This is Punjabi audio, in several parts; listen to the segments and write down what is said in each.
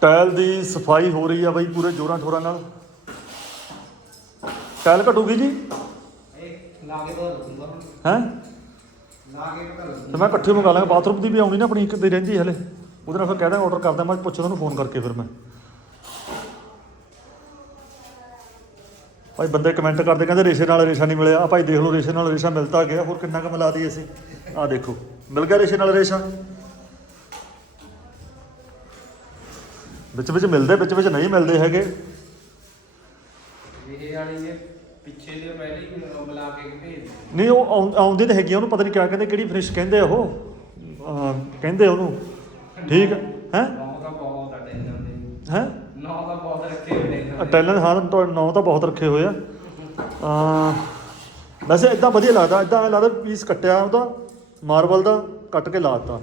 ਟਾਇਲ ਦੀ ਸਫ਼ਾਈ ਹੋ ਰਹੀ ਆ ਬਾਈ ਪੂਰੇ ਜੋਰਾਂ ਠੋਰਾਂ ਨਾਲ। ਟਾਇਲ ਘਟੂਗੀ ਜੀ? ਇਹ ਹੈ? ਤੇ ਮੈਂ ਇਕੱਠੇ ਮੰਗਾ ਲਾਂਗਾ, ਬਾਥਰੂਮ ਦੀ ਵੀ ਆਉਣੀ ਨਾ ਆਪਣੀ, ਇੱਕ ਦੀ ਰਹਿੰਦੀ ਹਲੇ। ਉਹਦੇ ਨਾਲ ਫਿਰ ਕਹਿ ਦਾਂ ਆਰਡਰ ਕਰਦਾ ਮੈਂ ਪੁੱਛਦਾ ਉਹਨੂੰ ਫੋਨ ਕਰਕੇ ਫਿਰ ਮੈਂ। ਭਾਈ ਬੰਦੇ ਕਮੈਂਟ ਕਰਦੇ, ਕਹਿੰਦੇ ਰੇਸ਼ੇ ਨਾਲ ਰੇਸ਼ਾ ਨਹੀਂ ਮਿਲਿਆ। ਆ ਭਾਈ ਦੇਖ ਲਓ, ਰੇਸ਼ੇ ਨਾਲ ਰੇਸ਼ਾ ਮਿਲਤਾ ਗਿਆ, ਹੋਰ ਕਿੰਨਾ ਕੁ ਮਿਲਾ ਦਈਏ ਅਸੀਂ। ਆ ਦੇਖੋ, ਮਿਲ ਗਿਆ ਰੇਸ਼ੇ ਨਾਲ ਰੇਸ਼ਾ? ਵਿੱਚ ਵਿੱਚ ਮਿਲਦੇ ਵਿੱਚ ਵਿੱਚ ਨਹੀਂ ਮਿਲਦੇ ਹੈਗੇ। ਇਹ ਵਾਲੀ ਨੇ ਪਿੱਛੇ ਦੇ ਪਹਿਲੇ ਹੀ ਮੈਨੂੰ ਬੁਲਾ ਕੇ ਭੇਜ ਦਿੱਤੇ। ਨਹੀਂ ਉਹ ਆਉਂ- ਆਉਂਦੇ ਤਾਂ ਹੈਗੇ ਆ, ਉਹਨੂੰ ਪਤਾ ਨਹੀਂ ਕਿਆ ਕਹਿੰਦੇ ਕਿਹੜੀ ਫਿਨਿਸ਼ ਕਹਿੰਦੇ ਆ ਉਹ? ਅਹ ਕਹਿੰਦੇ ਉਹਨੂੰ। ਠੀਕ ਹੈ ਹੈ? ਨੌ ਤਾਂ ਬਹੁਤ ਆ ਟੈਨਸ਼ਨ ਦੇ। ਹੈ? ਨੌ ਤਾਂ ਬਹੁਤ ਰੱਖੇ ਹੋਏ ਨੇ। ਟੈਲੈਂਟ ਹਾਂ ਨੌ ਤਾਂ ਬਹੁਤ ਰੱਖੇ ਹੋਏ ਆ। ਅਹ ਵੈਸੇ ਇਦਾਂ ਵਧੀਆ ਲੱਗਦਾ ਇਦਾਂ ਲੱਗਦਾ ਪੀਸ ਕੱਟਿਆ ਉਹਦਾ ਮਾਰਬਲ ਦਾ ਕੱਟ ਕੇ ਲਾਤਾ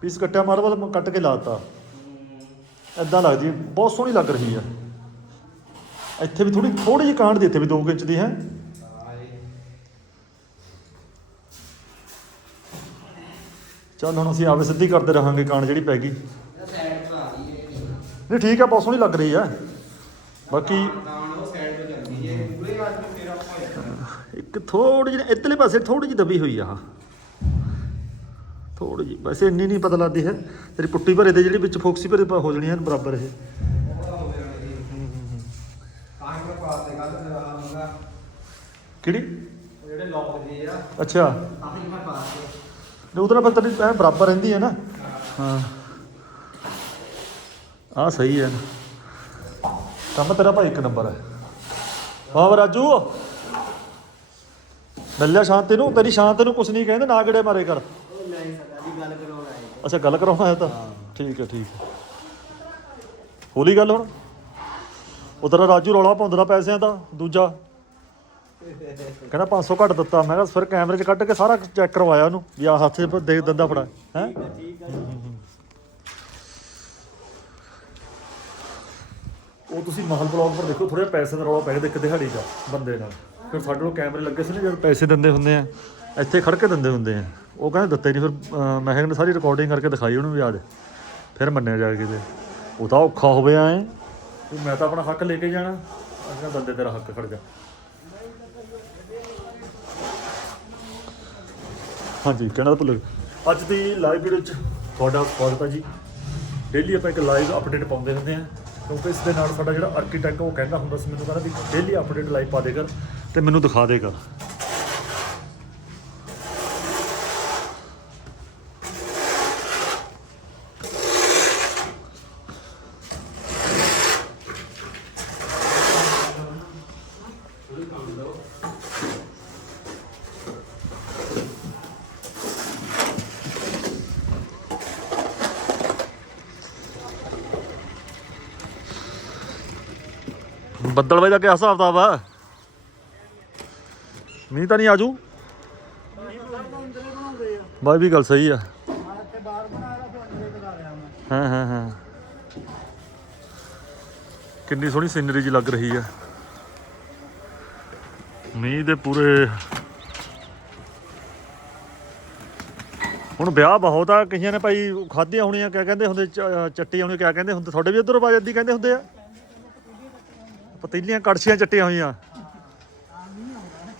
ਪੀਸ ਕੱਟਿਆ ਮਾਰਬਲ ਕੱਟ ਕੇ ਲਾਤਾ ਇਦਾਂ ਲੱਗਦੀ ਹੈ, ਬਹੁਤ ਸੋਹਣੀ ਲੱਗ ਰਹੀ ਆ ਇੱਥੇ ਵੀ ਥੋੜੀ ਥੋੜੀ ਜਿਹੀ ਕਾਂਡ ਦੀ ਇੱਥੇ ਵੀ 2 ਇੰਚ ਦੀ ਹੈ। ਚੱਲ ਹੁਣ ਅਸੀਂ ਆਵੇ ਸਿੱਧੀ ਕਰਦੇ ਰਹਾਂਗੇ ਕਾਂਡ ਜਿਹੜੀ ਪੈ ਗਈ। ਸਾਈਡ ਭਰਾ ਦੀ ਇਹ ਨਹੀਂ ਠੀਕ ਆ ਬਹੁਤ ਸੋਹਣੀ ਲੱਗ ਰਹੀ ਆ ਬਾਕੀ ਤਾਂ ਉਹ ਸਾਈਡ ਤੋਂ ਚੱਲਦੀ ਹੈ ਪੂਰੇ ਅੱਜ ਮੇਰਾ ਹੋਇਆ ਇੱਕ ਥੋੜੀ ਜਿਹੀ ਇੱਧਰਲੇ ਪਾਸੇ ਥੋੜੀ ਜਿਹੀ ਦਬੀ ਹੋਈ ਆ। ਆਹ ਥੋੜੀ ਜਿਹੀ। ਵੈਸੇ ਇੰਨੀ ਨਹੀਂ ਪਤਾ ਲੱਗਦੀ ਹੈ। ਤੇਰੀ ਪੁੱਟੀ ਭਰੇ ਦੇ ਜਿਹੜੀ ਵਿੱਚ ਫੋਕਸੀ ਭਰੇ ਹੋ ਜਾਣੀ ਹਨ ਬਰਾਬਰ ਇਹ। ਕਿਹੜੀ? ਜਿਹੜੇ ਲੋਕ ਜੀ ਆ ਅੱਛਾ। ਤਾਂ ਮੈਂ ਪਾਸ ਦੇ ਨੇ ਫਿਰ ਤੇਰੀ ਐਂ ਬਰਾਬਰ ਰਹਿੰਦੀ ਹੈ ਨਾ। ਹਾਂ। ਆ ਸਹੀ ਹੈ। ਕੰਮ ਤੇਰਾ ਭਾਈ ਇੱਕ ਨੰਬਰ ਹੈ। ਹਾਂ ਰਾਜੂ। ਮਿਲਿਆ ਸ਼ਾਂਤੀ ਨੂੰ, ਤੇਰੀ ਸ਼ਾਂਤ ਨੂੰ ਕੁਛ ਨਹੀਂ ਕਹਿੰਦੇ, ਨਾ ਗੜੇ ਮਾਰੇ ਕਰ। ਉਹ ਨਹੀਂ ਸਕਦਾ ਦੀ ਗੱਲ ਕਰਾਉਣਾ ਹੈ ਅੱਛਾ, ਗੱਲ ਕਰਾਉਣਾ ਹੈ ਤਾਂ? ਠੀਕ ਹੈ ਠੀਕ ਹੈ। ਹੋਲੀ ਗੱਲ ਹੁਣ? ਉਧਰ ਰਾਜੂ ਰੌਲਾ ਪਾਉਂਦਾ ਪੈਸਿਆਂ ਦਾ, ਦੂਜਾ। ਕਹਿੰਦਾ 500 ਘੱਟ ਦਿੱਤਾ। ਮੈਂ ਕਿਹਾ ਫਿਰ ਕੈਮਰੇ 'ਚ ਕੱਢ ਕੇ ਸਾਰਾ ਚੈੱਕ ਕਰਵਾਇਆ ਉਹਨੂੰ, ਵੀ ਆ ਹੱਥ 'ਚ ਦੇਖ ਦੰਦਾ ਫੜਾ, ਹੈ? ਠੀਕ ਹੈ ਉਹ ਤੁਸੀਂ ਮਹਲ ਬਲੌਗ ਪਰ ਦੇਖੋ ਥੋੜੇ ਪੈਸੇ ਦਾ ਰੌਲਾ ਪੈ ਗਿਆ ਇੱਕ ਦਿਹਾੜੀ ਦਾ ਬੰਦੇ ਨਾਲ। ਫਿਰ ਸਾਡੇ ਕੋਲ ਕੈਮਰੇ ਲੱਗੇ ਸੀ ਨਾ, ਜਦ ਪੈਸੇ ਦਿੰਦੇ ਹੁੰਦੇ ਆ। ਇੱਥੇ ਖੜ ਕੇ ਦਿੰਦੇ ਹੁੰਦੇ ਆ। ਉਹ ਕਹਿੰਦੇ ਦਿੱਤੇ ਨਹੀਂ ਫਿਰ ਮੈਂ ਕਿਹਾ ਸਾਰੀ ਰਿਕਾਰਡਿੰਗ ਕਰਕੇ ਦਿਖਾਈ ਉਹਨੂੰ ਵੀ ਆ ਫਿਰ ਮੰਨਿਆ ਜਾ ਕੇ ਤੇ। ਉਹ ਤਾਂ ਔਖਾ ਹੋਵੇ ਐ। ਮੈਂ ਤਾਂ ਆਪਣਾ ਹੱਕ ਲੈ ਕੇ ਜਾਣਾ। ਅਗਲਾ ਬੰਦੇ ਤੇਰਾ ਹੱਕ ਖੜ ਜਾ। ਹਾਂਜੀ, ਕਹਿਣਾ ਤਾਂ ਭੁੱਲ ਅੱਜ ਦੀ ਲਾਈਵ ਵੀਡੀਓ 'ਚ ਤੁਹਾਡਾ ਸਵਾਗਤ ਹੈ ਜੀ। ਡੇਲੀ ਆਪਾਂ ਇੱਕ ਲਾਈਵ ਅਪਡੇਟ ਪਾਉਂਦੇ ਹੁੰਦੇ ਆ। ਕਿਉਂਕਿ ਇਸ ਦੇ ਨਾਲ ਸਾਡਾ ਜਿਹੜਾ ਆਰਕੀਟੈਕਟ ਉਹ ਕਹਿੰਦਾ ਹੁੰਦਾ ਸੀ ਮੈਨੂੰ, ਕਹਿੰਦਾ ਵੀ ਡੇਲੀ ਅਪਡੇਟ ਲਾਈਵ ਪਾ ਦੇ ਕਰ ਤੇ ਮੈਨੂੰ ਦਿਖਾ ਦੇ ਕਰ। ਬੱਦਲ ਵੇ ਦਾ ਕਿਆ ਹਿਸਾਬ ਦਾ ਵਾ ਮੀਂਹ ਤਾਂ ਨਹੀਂ ਆਜੂ? ਬਾਈ ਵੀ ਗੱਲ ਸਹੀ ਆ। ਹਾਂ ਹਾਂ ਹਾਂ। ਕਿੰਨੀ ਸੋਹਣੀ ਸੀਨਰੀ ਜੀ ਲੱਗ ਰਹੀ ਆ। ਮੀਂਹ ਦੇ ਪੂਰੇ ਹੁਣ ਵਿਆਹ ਬਹੁਤ ਆ, ਕਈਆਂ ਨੇ ਭਾਈ ਖਾਧੀਆਂ ਹੋਣੀਆਂ, ਕਿਆ ਕਹਿੰਦੇ ਹੁੰਦੇ ਚੱਟੀ ਹੋਣੀ ਕਿਆ ਕਹਿੰਦੇ ਹੁੰਦੇ, ਤੁਹਾਡੇ ਵੀ ਉਧਰ ਆਬਾਦੀ ਕਹਿੰਦੇ ਹੁੰਦੇ ਆ? ਪਤੀਲੀਆਂ ਕੜਛੀਆਂ ਚੱਟੀਆਂ ਹੋਈਆਂ।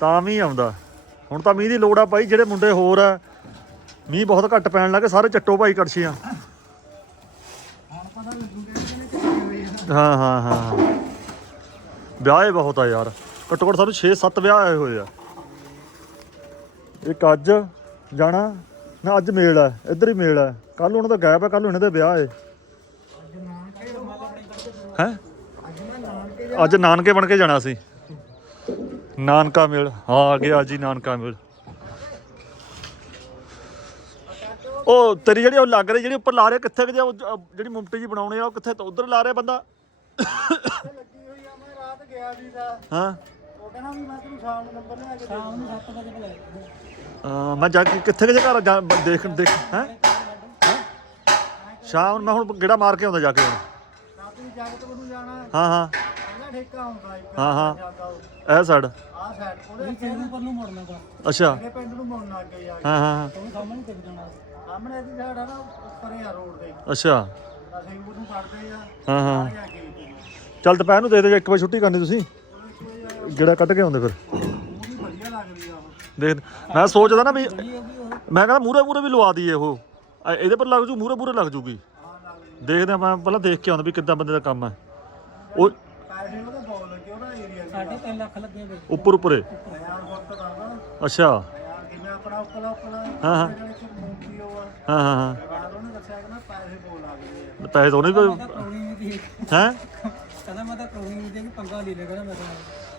ਤਾਂ ਮੀਂਹ ਆਉਂਦਾ। ਹੁਣ ਤਾਂ ਮੀਂਹ ਦੀ ਲੋੜ ਆ ਭਾਈ, ਜਿਹੜੇ ਮੁੰਡੇ ਹੋਰ ਆ, ਮੀਂਹ ਬਹੁਤ ਘੱਟ ਪੈਣ ਲੱਗੇ ਸਾਰੇ ਚੱਟੋ ਭਾਈ ਕੜਛੀਆਂ। ਹਾਂ ਹਾਂ ਹਾਂ ਹਾਂ। ਵਿਆਹ ਹੀ ਬਹੁਤ ਆ ਯਾਰ। ਘੱਟੋ ਘੱਟ ਸਾਨੂੰ 6-7 ਵਿਆਹ ਆਏ ਹੋਏ ਆ। ਇੱਕ ਅੱਜ ਜਾਣਾ, ਨਾ ਅੱਜ ਮੇਲ ਆ, ਇੱਧਰ ਹੀ ਮੇਲ ਆ। ਕੱਲ ਉਹਨਾਂ ਦਾ ਗਾਇਬ ਆ ਕੱਲ ਉਹਨਾਂ ਦੇ ਵਿਆਹ ਏ ਹੈ? ਅੱਜ ਨਾਨਕੇ ਬਣ ਕੇ ਜਾਣਾ ਸੀ। ਨਾਨਕਾ ਮੇਲ ਹਾਂ ਆ ਗਿਆ ਜੀ ਨਾਨਕਾ ਮੇਲ। ਉਹ ਤੇਰੀ ਜਿਹੜੀ ਉਹ ਲੱਗ ਰਹੀ ਜਿਹੜੀ ਉੱਪਰ ਲਾ ਰਹੇ ਕਿੱਥੇ ਕਿ ਜੇ ਉਹ ਜ- ਜਿਹੜੀ ਮੁੰਮਟੀ ਜੀ ਬਣਾਉਣੇ ਆ ਉਹ ਕਿੱਥੇ ਉਧਰ ਲਾ ਰਿਹਾ ਬੰਦਾ? ਲੱਗੀ ਹੋਈ ਆ ਮੈਂ ਰਾਤ ਗਿਆ ਹਾਂ? ਉਹ ਕਹਿੰਦਾ ਵੀ ਮੈਂ ਤੈਨੂੰ ਸ਼ਾਮ ਨੂੰ ਨੰਬਰ ਲਿਆ ਕੇ ਸ਼ਾਮ ਨੂੰ 7 ਵਜੇ ਬੁਲਾਇਆ ਅਹ ਮੈਂ ਜਾ ਕੇ ਕਿੱਥੇ ਕਿ ਜੇ ਘਰ ਜਾ- ਦੇਖ ਦੇਖ ਹੈ? ਸ਼ਾਮ ਨੂੰ ਮੈਂ ਹੁਣ ਗੇੜਾ ਮਾਰ ਕੇ ਆਉਂਦਾ ਜਾ ਕੇ ਹੁਣ। ਰਾਤ ਨੂੰ ਜਗਤ ਨੂੰ ਜਾਣਾ। ਹਾਂ ਹਾਂ। ਪਹਿਲਾ ਠੇਕਾ ਹੁੰਦਾ ਇੱਕ। ਹਾਂ, ਹਾਂ। ਜਾਂਦਾ ਉਹ। ਇਹ ਸਾਈਡ ਆਹ ਸਾਈਡ ਉਹਦੇ ਪਿੰਡ ਨੂੰ ਮੁੜਨਾ ਦਾ ਅੱਛਾ। ਮੇਰੇ ਪਿੰਡ ਨੂੰ ਮੁੜਨਾ ਅੱਗੇ ਜਾ ਕੇ। ਹਾਂ ਹਾਂ ਹਾਂ, ਉਹ ਸਾਹਮਣੇ ਟਿਕ ਜਾਣਾ ਸਾਹਮਣੇ ਦੀ ਸਾਈਡ ਆ ਨਾ ਉੱਪਰ ਹੀ ਆ ਰੋਡ ਦੇ। ਅੱਛਾ। ਅਸੀਂ ਉਹਨੂੰ ਪੜਦੇ ਆ। ਹਾਂ ਹਾਂ। ਜਾ ਕੇ ਪੂਰੀ ਚੱਲ ਦੁਪਹਿਰ ਨੂੰ ਦੇ ਦੇ ਇੱਕ ਵਜੇ ਛੁੱਟੀ ਕਰਨੀ ਤੁਸੀਂ। ਜਿਹੜਾ ਕੱਢ ਕੇ ਆਉਂਦੇ ਫਿਰ। ਵਧੀਆ ਲੱਗਦੀ ਆ ਉਹ। ਦੇਖ ਮੈਂ ਸੋਚਦਾ ਨਾ ਵੀ ਮੈਂ ਕਹਿੰਦਾ ਮੂਰੇ ਮੂਰੇ ਵੀ ਲਵਾ ਦਈਏ ਉਹ। ਇਹਦੇ ਪਰ ਲੱਗ ਜੂ ਮੂਰੇ ਮੂਰੇ ਲੱਗ ਜੂਗੀ। ਦੇਖਦੇ ਆ ਮੈਂ ਪਹਿਲਾਂ ਦੇਖ ਕੇ ਆਉਂਦਾ ਵੀ ਕਿੱਦਾਂ ਬੰਦੇ ਦਾ ਕੰਮ ਹੈ ਉਹ 3.5 ਲੱਖ ਉੱਪਰ ਅੱਛਾ। ਹਾਂ ਹਾਂ। ਹਾਂ ਹਾਂ ਹਾਂ। ਪੈਸੇ ਤਾਂ ਉਹਨੇ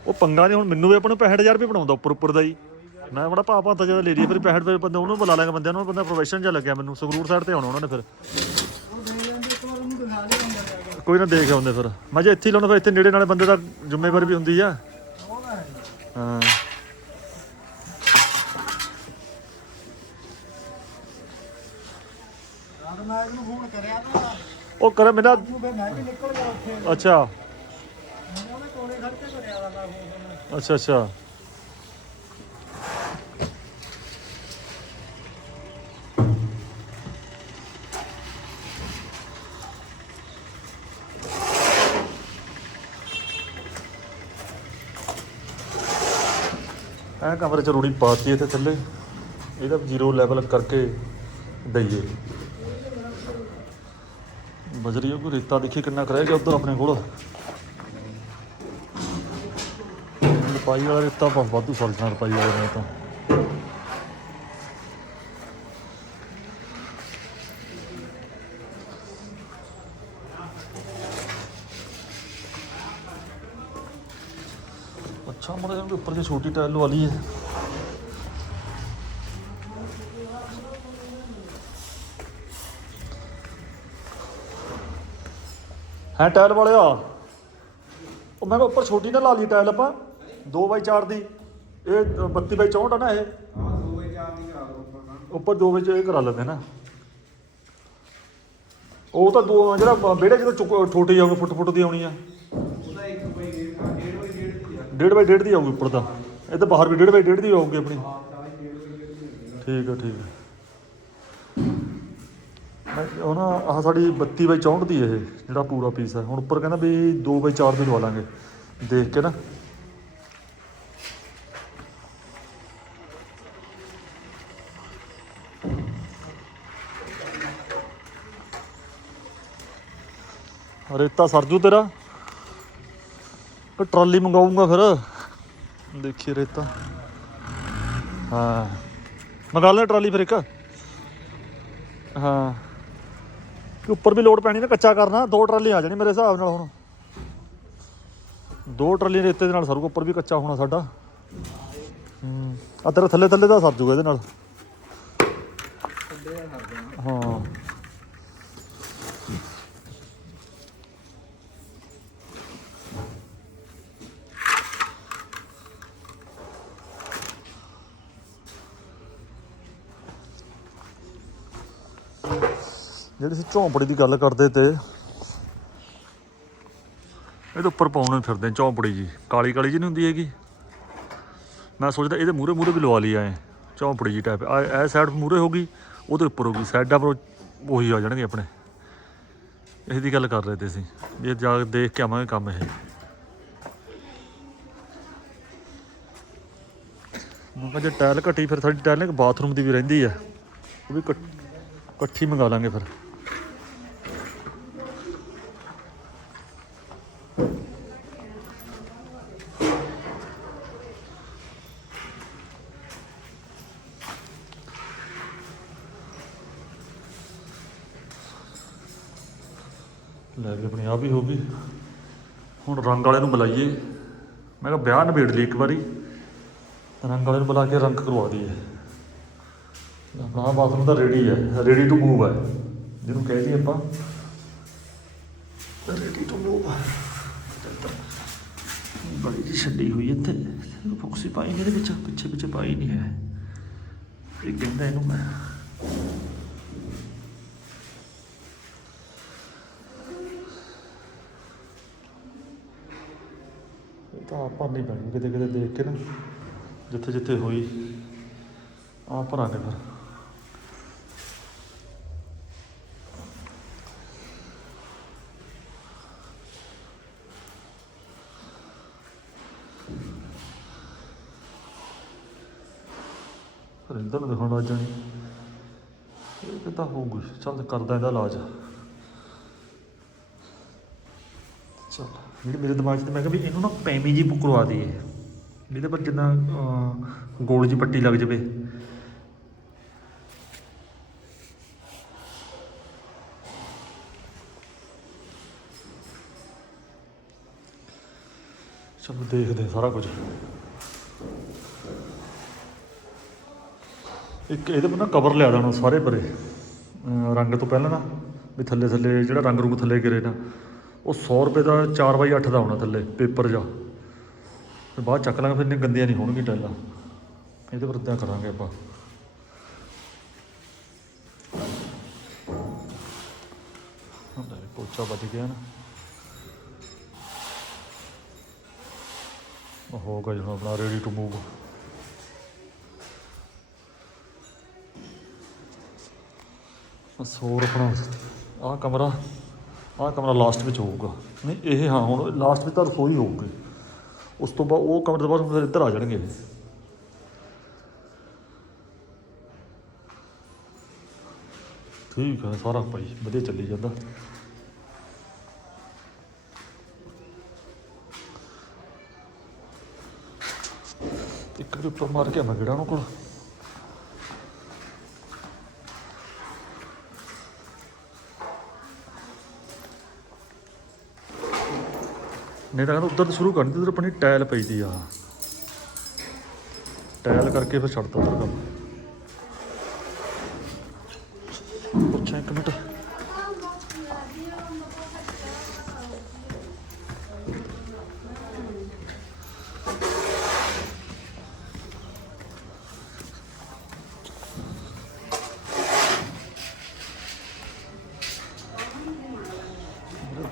ਉਹ ਪੰਗਾ ਨਹੀਂ ਹੁਣ ਮੈਨੂੰ ਵੀ ਆਪਾਂ ਨੂੰ 65000 ਰੁਪਏ ਬਣਾਉਂਦਾ ਉੱਪਰ ਉੱਪਰ ਦਾ ਹੀ। ਮੈਂ ਬੜਾ ਭਾਪਾਂ ਤਾਂ ਜਦੋਂ ਲੈ ਲਈ ਫਿਰ 65 ਰੁਪਏ ਬੰਦੇ ਉਹਨੂੰ ਬੁਲਾ ਲਾਂਗੇ ਬੰਦਿਆਂ ਨੂੰ ਬੰਦਾ ਪ੍ਰੋਫੈਸ਼ਨ ਚ ਲੱਗਿਆ ਮੈਨੂੰ ਸੰਗਰੂਰ ਸਾਈਡ ਤੇ ਆਉਣਾ ਉਹਨਾਂ ਨੇ ਫਿਰ। ਕੋਈ ਨਾ ਦੇਖ ਆਉਂਦੇ ਫਿਰ। ਮੈਂ ਜੇ ਇੱਥੇ ਲਾਉਣਾ ਫਿਰ ਇੱਥੇ ਨੇੜੇ ਨਾਲੇ ਬੰਦੇ ਦਾ ਜ਼ਿੰਮੇਵਾਰੀ ਵੀ ਹੁੰਦੀ ਆ। ਹਾਂ। ਰਾਤ ਮੈਂ ਫੋਨ ਕਰਿਆ ਤਾਂ ਉਹ ਕਰ ਮੇਰਾ ਮੈਂ ਵੀ ਨਿਕਲ ਗਿਆ ਉੱਥੇ ਅੱਛਾ। ਉਹਨੇ ਕੋਲੇ ਖੜ ਕੇ ਕਰਿਆ ਦਾ ਮੈਂ ਫੋਨ ਅੱਛਾ ਅੱਛਾ। ਐ ਕਮਰੇ ਚ ਰੂੜੀ ਪਾਤੀ ਇੱਥੇ ਥੱਲੇ। ਇਹਦਾ ਜ਼ੀਰੋ ਲੈਵਲ ਕਰਕੇ ਦਈਏ। ਬਜਰੀ ਉਹ ਰੇਤਾ ਦੇਖੀ ਕਿੰਨਾ ਕਰੇਗਾ ਉਧਰ ਆਪਣੇ ਕੋਲ। ਪਾਈ ਵਾਲਾ ਰੇਤਾ ਬਹੁਤ ਵਾਧੂ ਫਲ ਨਾਲ ਪਾਈ ਵਾਲੇ ਨੇ ਤਾਂ। ਅੱਛਾ ਮਰੇ ਉਹਦੇ ਉੱਪਰ ਜੇ ਛੋਟੀ ਟਾਇਲ ਲਵਾ ਲਈ ਹੈ ਹੈ ਟਾਇਲ ਵਾਲਿਆ? ਉਹ ਮੈਂ ਕਿਹਾ ਉੱਪਰ ਛੋਟੀ ਨਾ ਲਾ ਲਈ ਟਾਇਲ ਆਪਾਂ। 2x4 ਦੀ। ਇਹ 32x64 ਆ ਨਾ ਇਹ? ਹਾਂ ਦੋ ਵਜੇ ਚਾਰ ਦੀ ਕਰਾ ਦੋ ਉੱਪਰ ਨਾ। ਉੱਪਰ 2 ਵਿੱਚ ਇਹ ਕਰਾ ਲੈਂਦੇ ਨਾ। ਉਹ ਤਾਂ ਦੋ ਜਿਹੜਾ ਵਿਹੜੇ ਚੁੱਕ ਛੋਟੀ ਆਉਣੀ ਫੁੱਟ ਫੁੱਟ ਦੀ ਆਉਣੀ ਆ। ਉਹਦਾ 1 ਵਜੇ ਡੇਢ ਹਾਂ ਡੇਢ ਵਜੇ ਡੇਢ ਦੀ ਆਊਗੀ ਉੱਪਰ ਤਾਂ। ਇਹ ਤਾਂ ਬਾਹਰ ਵੀ ਡੇਢ ਬਾਈ ਡੇਢ ਦੀ ਆਊਗੀ ਆਪਣੀ। ਠੀਕ ਹੈ ਠੀਕ ਹੈ ਉਹ ਨਾ ਆਹ ਸਾਡੀ 32 ਬਾਈ 64 ਦੀ ਇਹ, ਜਿਹੜਾ ਪੂਰਾ ਪੀਸ ਹੈ ਹੁਣ ਉੱਪਰ ਕਹਿੰਦਾ ਵੀ 2 ਬਾਈ 4 ਦੀ ਲਵਾ ਲਾਂਗੇ। ਦੇਖ ਕੇ ਨਾ। ਰੇਤਾ ਸਰਜੂ ਤੇਰਾ? ਕਿ ਟਰਾਲੀ ਮੰਗਾਉਂਗਾ ਫਿਰ। ਦੇਖੀ ਰੇਤਾ। ਹਾਂ। ਮੰਗਾ ਲੈ ਟਰਾਲੀ ਫਿਰ ਇੱਕ। ਹਾਂ। ਕਿ ਉੱਪਰ ਵੀ ਲੋਡ ਪੈਣੀ ਨਾ, ਕੱਚਾ ਕਰਨਾ। ਦੋ ਟਰਾਲੀ ਆ ਜਾਣੀ ਮੇਰੇ ਹਿਸਾਬ ਨਾਲ ਹੁਣ। ਦੋ ਟਰਾਲੀ ਰੇਤੇ ਦੇ ਨਾਲ ਸਰੂਗਾ, ਉੱਪਰ ਵੀ ਕੱਚਾ ਹੋਣਾ ਸਾਡਾ। ਹੂੰ। ਆ ਤੇਰਾ ਥੱਲੇ ਥੱਲੇ ਦਾ ਸਰ ਜੂਗਾ ਇਹਦੇ ਨਾਲ। ਜਿਹੜੀ ਅਸੀਂ ਝੌਂਪੜੀ ਦੀ ਗੱਲ ਕਰਦੇ ਤੇ ਇਹਦੇ ਉੱਪਰ ਪਾਉਣੇ ਫਿਰਦੇ ਝੌਂਪੜੀ ਜੀ। ਕਾਲੀ ਕਾਲੀ ਜੀ ਨਹੀਂ ਹੁੰਦੀ ਹੈਗੀ। ਮੈਂ ਸੋਚਦਾ ਇਹਦੇ ਮੂਰੇ ਮੂਰੇ ਵੀ ਲਵਾ ਲਈ ਆਏ। ਝੌਂਪੜੀ ਜੀ ਟਾਈਪ ਆ ਇਹ ਸਾਈਡ ਮੂਰੇ ਗਈ, ਉਹਦੇ ਉੱਪਰ ਹੋ ਗਈ। ਸਾਈਡਾਂ ਪਰ ਉਹੀ ਆ ਜਾਣਗੇ ਆਪਣੇ। ਇਹਦੀ ਗੱਲ ਕਰ ਰਹੇ ਤੇ ਅਸੀਂ। ਵੀ ਇਹ ਜਾ ਕੇ ਦੇਖ ਕੇ ਆਵਾਂਗੇ ਕੰਮ ਇਹ। ਮੈਂ ਕਿਹਾ ਜੇ ਟਾਇਲ ਘਟੀ, ਫਿਰ ਸਾਡੀ ਟਾਇਲ ਇੱਕ ਬਾਥਰੂਮ ਦੀ ਵੀ ਰਹਿੰਦੀ ਆ। ਉਹ ਵੀ ਇਕੱਠ- ਇਕੱਠੀ ਮੰਗਾ ਲਾਂਗੇ ਫਿਰ। ਬੁਲਾਈਏ। ਮੈਂ ਕਿਹਾ ਵਿਆਹ ਨਿਬੇੜ ਲਈ ਇੱਕ ਵਾਰੀ। ਰੰਗ ਵਾਲੇ ਨੂੰ ਬੁਲਾ ਕੇ ਰੰਗ ਕਰਵਾ ਦਈਏ। ਆਪਣਾ ਬਾਥਰੂਮ ਤਾਂ ਰੈਡੀ ਹੈ। ਰੈਡੀ ਟੂ ਮੂਵ ਹੈ। ਜਿਹਨੂੰ ਕਹਿ ਦਈਏ ਆਪਾਂ। ਰੈਡੀ ਟੂ ਮੂਵ ਬੜੀ ਜੀ ਛੱਡੀ ਹੋਈ ਇੱਥੇ। ਫੋਕਸੀ ਪਾਈ ਨਹੀਂ ਇਹਦੇ ਵਿੱਚ। ਪਿੱਛੇ ਪਿੱਛੇ ਪਾਈ ਨਹੀਂ ਹੈ। ਇਹ ਕਹਿੰਦਾ ਇਹਨੂੰ ਮੈਂ। ਤਾਂ ਭਰਨੀ ਪੈਣੀ ਕਿਤੇ ਕਿਤੇ ਦੇਖ ਕੇ ਨਾ, ਜਿੱਥੇ ਜਿੱਥੇ ਹੋਈ। ਆ ਭਰਾਂਗੇ ਫਿਰ। ਰਿੰਦਰ ਜਾਣੀ ਇਹ ਤਾਂ ਹੋਊਗੀ ਚੱਲ ਕਰਦਾ ਇਹਦਾ ਇਲਾਜ। ਜਿਹੜੇ ਮੇਰੇ ਦਿਮਾਗ 'ਚ ਤੇ ਮੈਂ ਕਿਹਾ ਵੀ ਇਹਨੂੰ ਨਾ ਪੈਮੀ ਜੀ ਬੁੱਕ ਕਰਵਾ ਦਈਏ। ਜਿਹਦੇ ਪਰ ਜਿੰਨਾ ਗੋਲ ਜੀ ਪੱਟੀ ਲੱਗ ਜਾਵੇ। ਚਲੋ ਦੇਖਦੇ ਸਾਰਾ ਕੁਝ। ਇੱਕ ਇਹਦੇ ਪਰ ਨਾ ਕਵਰ ਲਿਆ ਦੇਣਾ ਸਾਰੇ ਪਰੇ। ਰੰਗ ਤੋਂ ਪਹਿਲਾਂ ਨਾ, ਵੀ ਥੱਲੇ ਥੱਲੇ ਜਿਹੜਾ ਰੰਗ ਰੂਪ ਥੱਲੇ ਗਿਰੇ ਨਾ ਉਹ 100 ਰੁਪਏ ਦਾ 4 ਬਾਈ 8 ਦਾ ਆਉਣਾ ਥੱਲੇ, ਪੇਪਰ ਜਾ। ਤੇ ਬਾਅਦ ਚੱਕ ਲਾਂਗੇ, ਫਿਰ ਇੰਨੇ ਗੰਦੀਆਂ ਨਹੀਂ ਹੋਣਗੀਆਂ ਟਾਈਲਾਂ। ਇਹਦੇ ਪਰ ਇਦਾਂ ਕਰਾਂਗੇ ਆਪਾਂ। ਹੁੰਦਾ ਪੋਚਾ ਵੱਜ ਗਿਆ ਨਾ। ਉਹ ਹੋ ਗਿਆ ਜੀ ਆਪਣਾ ਰੈਡੀ ਟੂ ਮੂਵ ਬਸ ਹੋਰ ਆਪਣਾ, ਆਹ ਕਮਰਾ। ਆਹ ਕਮਰਾ ਲਾਸਟ ਵਿੱਚ ਹੋਊਗਾ। ਨਹੀਂ, ਇਹ ਹਾਂ, ਹੁਣ ਲਾਸਟ ਵਿੱਚ ਤਾਂ ਰਸੋਈ ਹੋਊਗੀ। ਉਸ ਤੋਂ ਬਾਅਦ ਉਹ ਕਮਰੇ ਤੋਂ ਬਾਅਦ ਫਿਰ ਇੱਧਰ ਆ ਜਾਣਗੇ ਠੀਕ ਹੈ ਸਾਰਾ ਭਾਈ, ਵਧੀਆ ਚੱਲੀ ਜਾਂਦਾ। ਇੱਕ ਵਾਰੀ ਉੱਪਰ ਮਾਰ ਕੇ ਮੈਂ ਗਿੜਾ ਨੂੰ ਕੋਲ। ਨਹੀਂ ਤਾਂ ਕਹਿੰਦਾ ਉੱਧਰ ਤੋਂ ਸ਼ੁਰੂ ਕਰਨੀ ਤੇ ਉੱਧਰ ਆਪਣੀ ਟਾਇਲ ਪਈਦੀ ਆ ਟਾਇਲ ਕਰਕੇ ਫਿਰ ਛੱਡਤਾ ਉੱਧਰ ਕੰਮ। ਪੁੱਛਾਂ ਇੱਕ ਮਿੰਟ।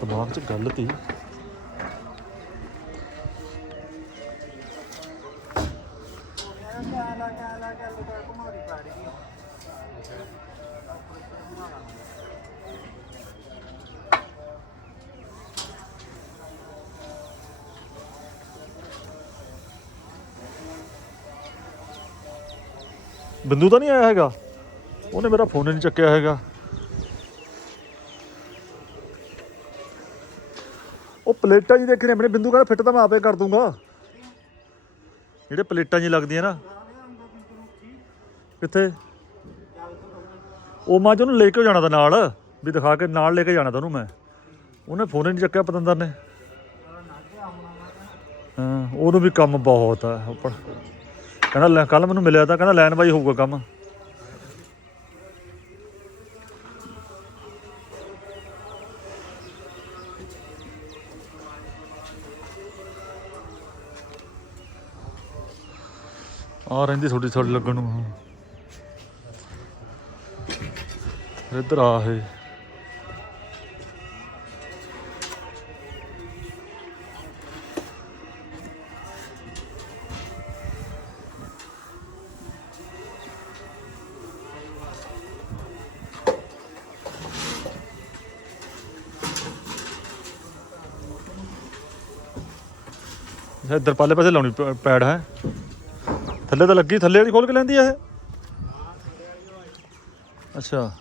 ਦਿਮਾਗ 'ਚ ਗੱਲ ਤੀ। ਬਿੰਦੂ ਤਾਂ ਨਹੀਂ ਆਇਆ ਹੈਗਾ? ਉਹਨੇ ਮੇਰਾ ਫੋਨ ਹੀ ਨਹੀਂ ਚੱਕਿਆ ਹੈਗਾ। ਉਹ ਪਲੇਟਾਂ ਜੀ ਦੇਖਣੇ ਆਪਣੇ, ਬਿੰਦੂ ਕਹਿੰਦਾ ਫਿੱਟ ਤਾਂ ਮੈਂ ਆਪੇ ਕਰ ਦੂੰਗਾ। ਜਿਹੜੇ ਪਲੇਟਾਂ ਜੀ ਲੱਗਦੀਆਂ ਨਾ। ਕਿੱਥੇ? ਉਹ ਮਾਂ ਜੀ ਉਹਨੂੰ ਲੈ ਕੇ ਜਾਣਾ ਤਾਂ ਨਾਲ, ਵੀ ਦਿਖਾ ਕੇ ਨਾਲ ਲੈ ਕੇ ਜਾਣਾ ਤਾਂ ਉਹਨੂੰ ਮੈਂ। ਉਹਨੇ ਫੋਨ ਹੀ ਨਹੀਂ ਚੱਕਿਆ ਪਤੰਦਰ ਨੇ। ਹਾਂ, ਉਹਨੂੰ ਵੀ ਕੰਮ ਬਹੁਤ ਆ ਉੱਪਰ ਕਹਿੰਦਾ ਲੈ ਕੱਲ ਮੈਨੂੰ ਮਿਲਿਆ ਤਾਂ ਕਹਿੰਦਾ ਲੈਣ ਬਾਈ ਹੋਊਗਾ ਕੰਮ। ਆ ਰਹਿੰਦੀ ਥੋੜੀ ਥੋੜੀ ਲੱਗਣ ਨੂੰ। ਇੱਧਰ ਆ ਇਹ। ਇੱਧਰ ਪਾਲੇ ਪਾਸੇ ਲਾਉਣੀ ਪ- ਪੈੜ ਹੈ। ਥੱਲੇ ਤਾਂ ਲੱਗੀ, ਥੱਲੇ ਵਾਲੀ ਖੋਲ ਕੇ ਲੈਂਦੀ ਹੈ ਇਹ। ਅੱਛਾ।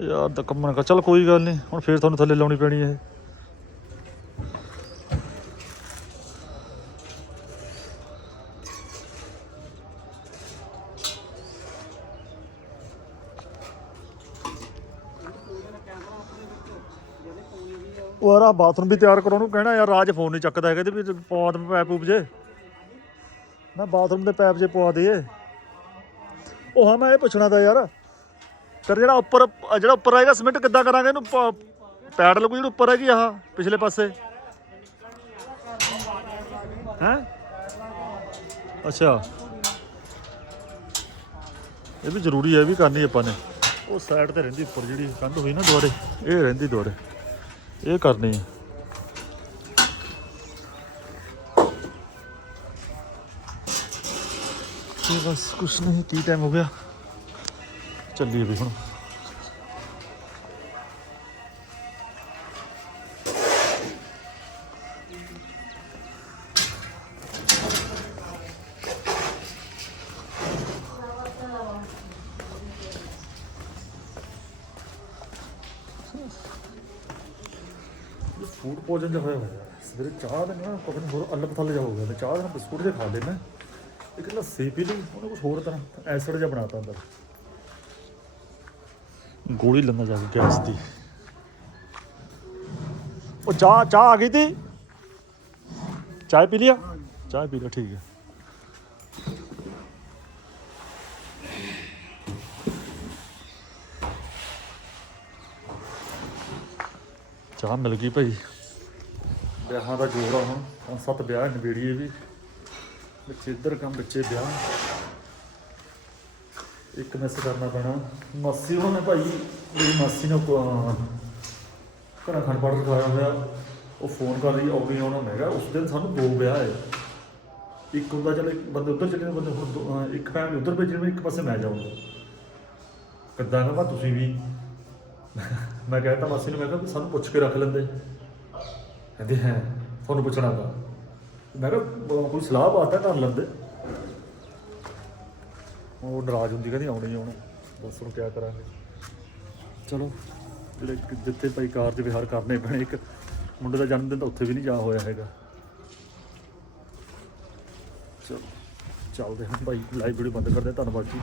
ਯਾਰ, ਤਾਂ ਕੰਮਣ ਕਾ ਚੱਲ ਕੋਈ ਗੱਲ ਨਹੀਂ, ਹੁਣ ਫੇਰ ਤੁਹਾਨੂੰ ਥੱਲੇ ਲਾਉਣੀ ਪੈਣੀ ਇਹ। ਉਹ ਯਾਰ ਆਹ ਬਾਥਰੂਮ ਵੀ ਤਿਆਰ ਕਰੋ ਉਹਨੂੰ ਕਹਿਣਾ ਯਾਰ ਰਾਜ ਫੋਨ ਨਹੀਂ ਚੱਕਦਾ ਹੈਗਾ ਤੇ ਵੀ ਪਵਾ ਦੇ ਪੈਪ ਪੂਪ ਜੇ। ਮੈਂ ਬਾਥਰੂਮ ਦੇ ਪੈਪ ਜੇ ਪਵਾ ਦਈਏ। ਉਹ ਹਾਂ, ਮੈਂ ਇਹ ਪੁੱਛਣਾ ਤਾਂ ਯਾਰ ਫਿਰ ਜਿਹੜਾ ਉੱਪਰ ਜਿਹੜਾ ਉੱਪਰ ਆਏਗਾ ਸਿਮੈਂਟ ਕਿੱਦਾਂ ਕਰਾਂਗੇ ਇਹਨੂੰ? ਪ- ਪੈਡ ਲੱਗੂ ਜਿਹੜਾ ਉੱਪਰ ਹੈਗੀ ਆਹ ਪਿਛਲੇ ਪਾਸੇ। ਹੈ? ਅੱਛਾ। ਇਹ ਵੀ ਜ਼ਰੂਰੀ ਹੈ, ਇਹ ਵੀ ਕਰਨੀ ਆਪਾਂ ਨੇ। ਉਹ ਸਾਈਡ ਤੇ ਰਹਿੰਦੀ ਉੱਪਰ ਜਿਹੜੀ, ਕੰਧ ਹੋਈ ਨਾ ਦੁਆਰੇ, ਇਹ ਰਹਿੰਦੀ ਦੁਆਰੇ। ਇਹ ਕਰਨੀ ਹੈ ਤੇ ਬਸ ਕੁਛ ਨਹੀਂ ਕੀ ਟਾਈਮ ਹੋ ਗਿਆ ਚੱਲੀਏ ਵੀ ਫੂਡ ਪੋਜਨ ਜਿਹਾ ਹੋਇਆ ਹੋਇਆ ਸਵੇਰੇ ਚਾਹ ਦੇ ਨਾ ਪਤਾ ਹੋਰ ਅਲੱਗ ਥੱਲੇ ਜਾ ਹੋ ਗਿਆ ਤੇ ਚਾਹ ਦੇ ਨਾਲ ਬਿਸਕੁਟ ਜੇ ਖਾ ਲੈਣਾ ਇੱਕ ਲੱਸੀ ਪੀ ਲਈ, ਉਹਨੇ ਕੁਝ ਹੋਰ ਤਰ੍ਹਾਂ ਐਸਿਡ ਜਿਹਾ ਬਣਾਤਾ ਅੰਦਰ। ਗੋਲੀ ਲੰਨਾ ਜਾ ਕੇ ਗੈਸ ਦੀ। ਉਹ ਚਾਹ ਚਾਹ ਆ ਗਈ ਤੀ? ਚਾਹ ਪੀ ਲਿਆ? ਚਾਹ ਪੀ ਲਿਆ, ਠੀਕ ਹੈ। ਚਾਹ ਮਿਲ ਗਈ ਭਾਈ। ਵਿਆਹਾਂ ਦਾ ਜੋਰ ਆ ਹੁਣ ਪੰਜ ਸੱਤ ਵਿਆਹ ਨਵੇੜੀਏ ਵੀ। ਵਿੱਚ ਇੱਧਰ ਕੰਮ, ਵਿੱਚੇ ਵਿਆਹ। ਇੱਕ ਮਿਸ ਕਰਨਾ ਪੈਣਾ। ਮਾਸੀ ਉਹਨਾਂ ਨੇ ਭਾਈ, ਮੇਰੀ ਮਾਸੀ ਨੇ ਘਰਾਂ ਖੰਡ ਪਾਠ ਰਖਾਇਆ ਹੋਇਆ। ਉਹ ਫੋਨ ਕਰ ਰਹੀ ਆਉਣੀ ਆਉਣਾ ਮੈਂ ਕਿਹਾ, ਉਸ ਦਿਨ ਸਾਨੂੰ ਦੋ ਵਿਆਹ ਹੈ ਇੱਕ ਹੁੰਦਾ, ਚਲੇ ਬੰਦੇ ਉੱਧਰ ਚਲੇ ਬੰਦੇ ਹੁਣ ਇੱਕ ਫੈਮਿਲੀ ਉੱਧਰ ਭੇਜਣੀ ਇੱਕ ਪਾਸੇ ਮੈਂ ਜਾਊਂਗਾ। ਕਿੱਦਾਂ ਕਹਿੰਦਾ, ਤੁਸੀਂ ਵੀ? ਮੈਂ ਕਹਿੰਦਾ ਮਾਸੀ ਨੂੰ ਮੈਂ ਕਿਹਾ ਸਾਨੂੰ ਪੁੱਛ ਕੇ ਰੱਖ ਲੈਂਦੇ। ਕਹਿੰਦੇ ਹੈ, ਤੁਹਾਨੂੰ ਪੁੱਛਣਾ ਤਾਂ ਮੈਂ ਕਿਹਾ ਅਹ ਕੋਈ ਸਲਾਹ ਬਾਤ ਹੈ ਕਰ ਲੈਂਦੇ ਉਹ ਨਾਰਾਜ਼ ਹੁੰਦੀ ਕਹਿੰਦੀ ਆਉਣੀ ਹੀ ਆਉਣਾ। ਦੱਸ ਹੁਣ ਕਿਆ ਕਰਾਂਗੇ। ਚਲੋ, ਜਿਹੜੇ ਕਿ- ਜਿੱਥੇ ਭਾਈ ਕਾਰਜ ਵਿਹਾਰ ਕਰਨੇ ਪੈਣੇ, ਇੱਕ ਮੁੰਡੇ ਦਾ ਜਨਮ ਦਿਨ ਤਾਂ ਉੱਥੇ ਵੀ ਨਹੀਂ ਜਾ ਹੋਇਆ ਹੈਗਾ। ਚਲੋ, ਚੱਲਦੇ ਹਾਂ ਭਾਈ ਲਾਈਵ ਵੀਡੀਓ ਬੰਦ ਕਰਦੇ ਹਾਂ। ਧੰਨਵਾਦ ਜੀ।